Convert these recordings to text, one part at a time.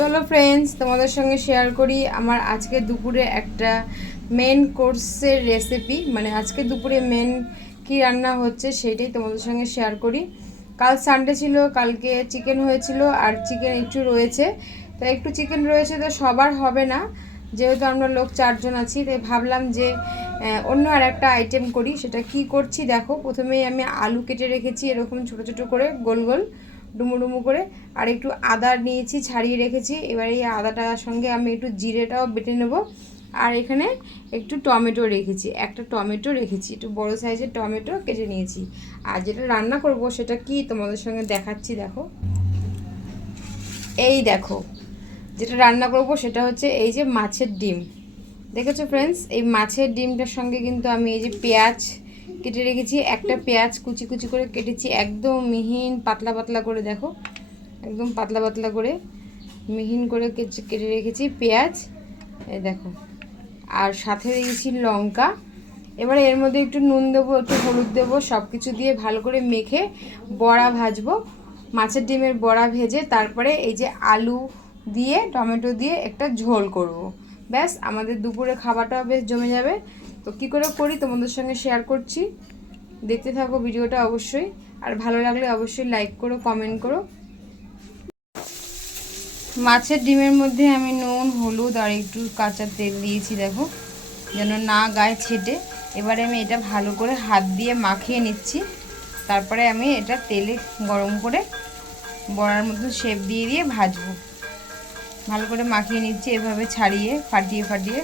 চলো ফ্রেন্ডস, তোমাদের সঙ্গে শেয়ার করি আমার আজকে দুপুরে একটা মেন কোর্সের রেসিপি। মানে আজকে দুপুরে মেন কি রান্না হচ্ছে সেইটাই তোমাদের সঙ্গে শেয়ার করি। কাল সানডে ছিল, কালকে চিকেন হয়েছিল আর চিকেন একটু রয়েছে। তো একটু চিকেন রয়েছে, তো সবার হবে না, যেহেতু আমরা লোক 4 জন আছি, তাই ভাবলাম যে অন্য আর একটা আইটেম করি। সেটা কি করছি দেখো। প্রথমেই আমি আলু কেটে রেখেছি এরকম ছোট ছোট করে, গোল গোল ডুমো ডুমো করে। আর একটু আদা নিয়েছি, ছাড়িয়ে রেখেছি। এবার এই আদাটার সঙ্গে আমি একটু জিরেটাও বেটে নেব। আর এখানে একটু টমেটো রেখেছি, একটা টমেটো রেখেছি, একটু বড় সাইজের টমেটো কেটে নিয়েছি। আর যেটা রান্না করব সেটা কি তোমাদের সঙ্গে দেখাচ্ছি। দেখো, এই দেখো যেটা রান্না করব সেটা হচ্ছে এই যে মাছের ডিম। দেখেছো ফ্রেন্ডস, এই মাছের ডিমটার সঙ্গে কিন্তু আমি এই যে পেঁয়াজ কেটে রেখেছি, একটা পেঁয়াজ কুচি কুচি করে কেটেছি, একদম মিহিন পাতলা পাতলা করে। দেখো, একদম পাতলা পাতলা করে মিহিন করে কেটে রেখেছি পেঁয়াজ, এই দেখো। আর সাথে দিয়েছি লঙ্কা। এবারে এর মধ্যে একটু নুন দেবো, একটু হলুদ দেবো, সব কিছু দিয়ে ভালো করে মেখে বড়া ভাজবো। মাছের ডিমের বড়া ভেজে তারপরে এই যে আলু দিয়ে টমেটো দিয়ে একটা ঝোল করব। ব্যাস, আমাদের দুপুরে খাবারটাও বেশ জমে যাবে। তো কী করে করি তোমাদের সঙ্গে শেয়ার করছি, দেখতে থাকো ভিডিওটা অবশ্যই। আর ভালো লাগলে অবশ্যই লাইক করো, কমেন্ট করো। মাছের ডিমের মধ্যে আমি নুন, হলুদ আর একটু কাঁচা তেল দিয়েছি, দেখো, যেন না গায়ে ছেটে। এবারে আমি এটা ভালো করে হাত দিয়ে মাখিয়ে নিচ্ছি। তারপরে আমি এটা তেলে গরম করে বড়ার মতো শেপ দিয়ে দিয়ে ভাজবো। ভালো করে মাখিয়ে নিচ্ছি এভাবে ছাড়িয়ে ফাটিয়ে ফাটিয়ে।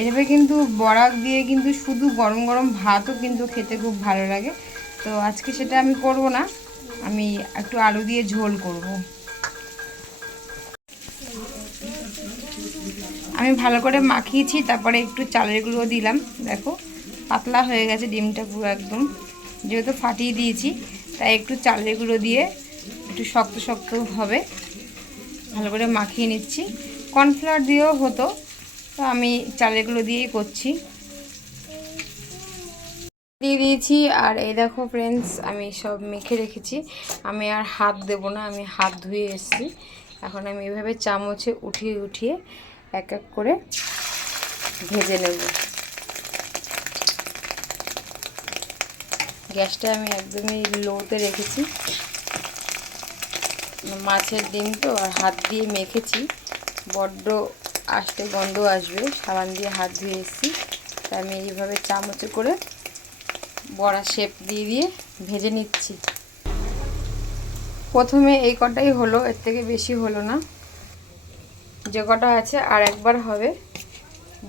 এভাবে কিন্তু বড়া দিয়ে কিন্তু শুধু গরম গরম ভাতও কিন্তু খেতে খুব ভালো লাগে। তো আজকে সেটা আমি করব না, আমি একটু আলু দিয়ে ঝোল করব। আমি ভালো করে মাখিয়েছি, তারপরে একটু চালের গুঁড়ো দিলাম। দেখো, পাতলা হয়ে গেছে ডিমটা পুরো একদম, যেহেতু ফাটিয়ে দিয়েছি তাই একটু চালের গুঁড়ো দিয়ে একটু শক্ত শক্ত হবে। ভালো করে মাখিয়ে নিচ্ছি। কর্নফ্লাওয়ার দিয়েও হতো, তো আমি চালের গুঁড়ো দিয়েই করছি। দিয়ে দিয়েছি। আর এই দেখো ফ্রেন্ডস, আমি সব মেখে রেখেছি। আমি আর হাত দেবো না, আমি হাত ধুয়ে এসেছি। এখন আমি এভাবে চামচে উঠিয়ে উঠিয়ে এক এক করে ভেজে নেব। গ্যাসটা আমি একদমই লোতে রেখেছি। মাছের ডিম তো, আর হাত দিয়ে মেখেছি, বড্ড আস্তে গন্ধ আসবে। সাবান দিয়ে হাত ধুয়ে এসেছি, তাই আমি এইভাবে চামচে করে বড়া শেপ দিয়ে দিয়ে ভেজে নিচ্ছি। প্রথমে এই কটাই হলো, এর থেকে বেশি হলো না। যে কটা আছে আর একবার হবে।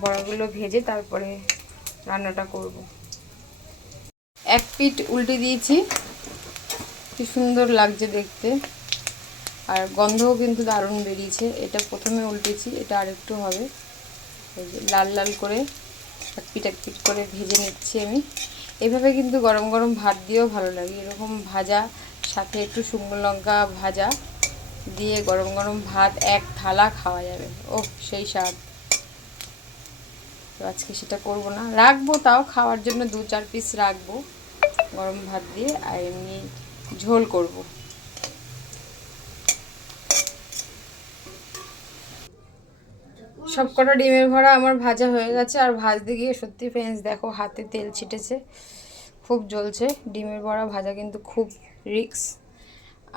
বড়াগুলো ভেজে তারপরে রান্নাটা করব। এক পিঠ উল্টে দিয়েছি, কি সুন্দর লাগছে দেখতে, আর গন্ধও কিন্তু দারুণ বেরিয়েছে। এটা প্রথমে উল্টেছি, এটা আরেকটু হবে। এই যে লাল লাল করে এক পিঠ করে ভেজে নিচ্ছি আমি। এইভাবে কিন্তু গরম গরম ভাত দিয়েও ভালো লাগে, এরকম ভাজা, সাথে একটু শুকনো লঙ্কা ভাজা দিয়ে গরম গরম ভাত এক থালা খাওয়া যাবে। ও সেই স্বাদ। তো আজকে সেটা করব না, রাখবো, তাও খাওয়ার জন্য 2-4 পিস রাখবো গরম ভাত দিয়ে। আর এমনি ঝোল করব। সব কটা ডিমের ভরা আমার ভাজা হয়ে গেছে। আর ভাজতে গিয়ে সত্যি ফ্রেন্ডস দেখো, হাতে তেল ছিটেছে, খুব জ্বলছে। ডিমের বড়া ভাজা কিন্তু খুব রিস্ক।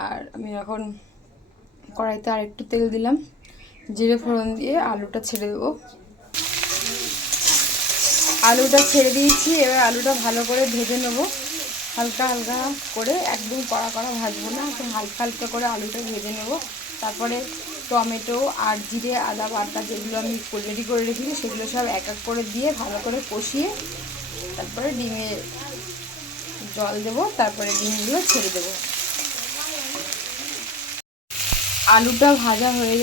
আর আমি এখন কড়াইতে আর একটু তেল দিলাম, জিরে ফোড়ন দিয়ে আলুটা ছেড়ে দেবো। আলুটা ছেড়ে দিয়েছি, এবার আলুটা ভালো করে ভেজে নেবো। হালকা হালকা করে, একদম কড়া কড়া ভাজবো না, একদম হালকা হালকা করে আলুটা ভেজে নেব। তারপরে টমেটো আর জিরে আদা বাটা যেগুলো আমি রেডি করে রেখেছি সেগুলো সব এক এক করে দিয়ে ভালো করে কষিয়ে তারপরে ডিমে জল দেবো, তারপরে ডিমগুলো ছেড়ে দেবো। আলুটা ভাজা হয়ে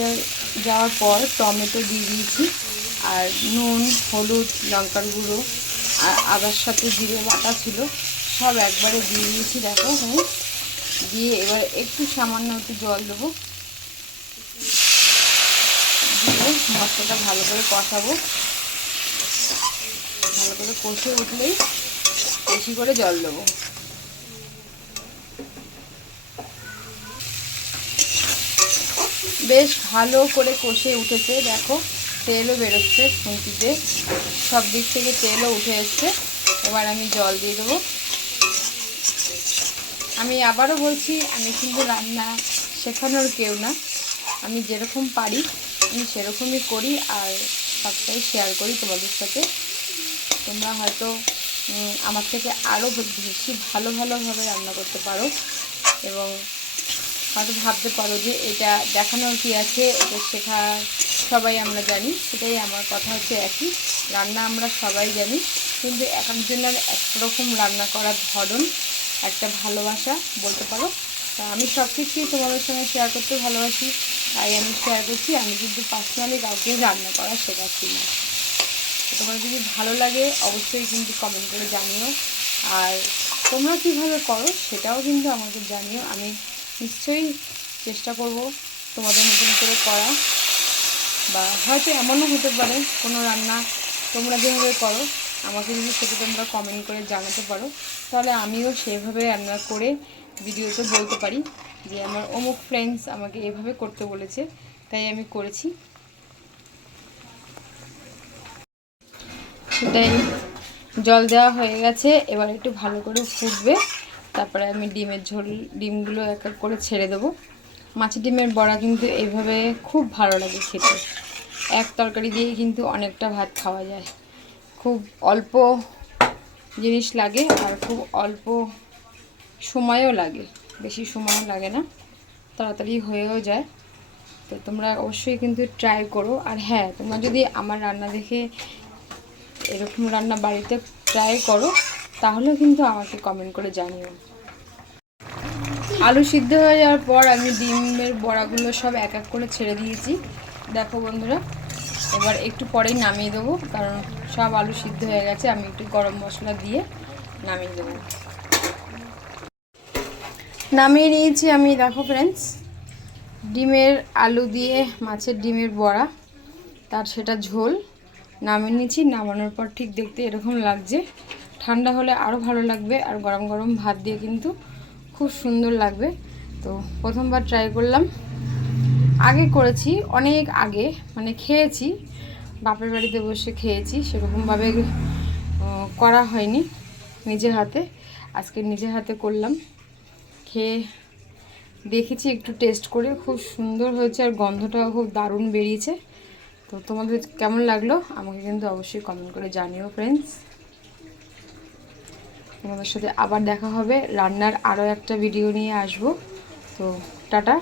যাওয়ার পর টমেটো দিয়ে দিয়েছি, আর নুন, হলুদ, লঙ্কার গুঁড়ো আর আদার সাথে জিরে বাটা ছিল সব একবারে দিয়ে দিয়েছি। দেখো, দিয়ে এবার একটু সামান্য একটু জল দেবো, দিয়ে মশলাটা ভালো করে কষাবো। ভালো করে কষে উঠলেই বেশি করে জল দেবো। বেশ ভালো করে কষে উঠেছে, দেখো তেলও বেরোচ্ছে খুন্তিতে, সব দিক থেকে তেলও উঠে এসছে। এবার আমি জল দিয়ে দেবো। আমি আবারও বলছি, আমি কিন্তু রান্না শেখানোর কেউ না, আমি যেরকম পারি আমি সেরকমই করি, আর সবটাই শেয়ার করি তোমাদের সাথে। তোমরা হয়তো আমার থেকে আরও বেশি ভালোভাবে রান্না করতে পারো, এবং হয়তো ভাবতে পারো যে এটা দেখানোর কি আছে, এটা শেখা সবাই আমরা জানি। সেটাই আমার কথা হচ্ছে, একই রান্না আমরা সবাই জানি, কিন্তু এক একজনের একরকম রান্না করার ধরন, একটা ভালোবাসা বলতে পারো। তা আমি সব কিছুই তোমাদের সঙ্গে শেয়ার করতে ভালোবাসি, তাই আমি শেয়ার করছি। আমি কিন্তু পার্সোনালি কাউকে রান্না করা শেখাচ্ছি না। তোমার যদি ভালো লাগে অবশ্যই কিন্তু কমেন্ট করে জানিও, আর তোমরা কীভাবে করো সেটাও কিন্তু আমাকে জানিও। আমি নিশ্চয়ই চেষ্টা করব তোমাদের মতন করে করা, বা হয়তো এমনও হতে পারে কোনো রান্না তোমরা যেভাবে করো আমাকে যদি সেটা তোমরা কমেন্ট করে জানাতে পারো, তাহলে আমিও সেভাবে রান্না করে ভিডিওতে বলতে পারি যে আমার অমুক ফ্রেন্ডস আমাকে এভাবে করতে বলেছে, তাই আমি করেছি। সেটাই, জল দেওয়া হয়ে গেছে, এবার একটু ভালো করে ফুটবে, তারপরে আমি ডিমগুলো এক এক করে ছেড়ে দেবো। মাছের ডিমের বড়া কিন্তু এইভাবে খুব ভালো লাগে খেতে, এক তরকারি দিয়েই কিন্তু অনেকটা ভাত খাওয়া যায়। খুব অল্প জিনিস লাগে আর খুব অল্প সময়ও লাগে, বেশি সময়ও লাগে না, তাড়াতাড়ি হয়েও যায়। তো তোমরা অবশ্যই কিন্তু ট্রাই করো। আর হ্যাঁ, তোমরা যদি আমার রান্না দেখে এরকম রান্না বাড়িতে ট্রাই করো, তাহলে কিন্তু আমাকে কমেন্ট করে জানিও। আলু সিদ্ধ হয়ে যাওয়ার পর আমি ডিমের বড়াগুলো সব এক এক করে ছেড়ে দিয়েছি, দেখো বন্ধুরা। এবার একটু পরেই নামিয়ে দেবো, কারণ সব আলু সিদ্ধ হয়ে গেছে। আমি একটু গরম মশলা দিয়ে নামিয়ে দেবো। নামিয়ে নিয়েছি আমি, দেখো ফ্রেন্ডস, ডিমের আলু দিয়ে মাছের ডিমের বড়া, তার সেটা ঝোল নামিয়ে নিয়েছি। নামানোর পর ঠিক দেখতে এরকম লাগছে, ঠান্ডা হলে আরও ভালো লাগবে, আর গরম গরম ভাত দিয়ে কিন্তু খুব সুন্দর লাগবে। তো প্রথমবার ট্রাই করলাম, আগে করেছি অনেক আগে, মানে খেয়েছি, বাপের বাড়িতে বসে খেয়েছি, সেরকমভাবে করা হয়নি নিজের হাতে। আজকে নিজের হাতে করলাম, খেয়ে দেখেছি, একটু টেস্ট করে খুব সুন্দর হয়েছে, আর গন্ধটাও খুব দারুণ বেরিয়েছে। তো তোমাদের কেমন লাগলো আমাকে কিন্তু অবশ্যই কমেন্ট করে জানিও ফ্রেন্ডস। তোমাদের সাথে আবার দেখা হবে, রান্নার আরও একটা ভিডিও নিয়ে আসবো। তো টাটা।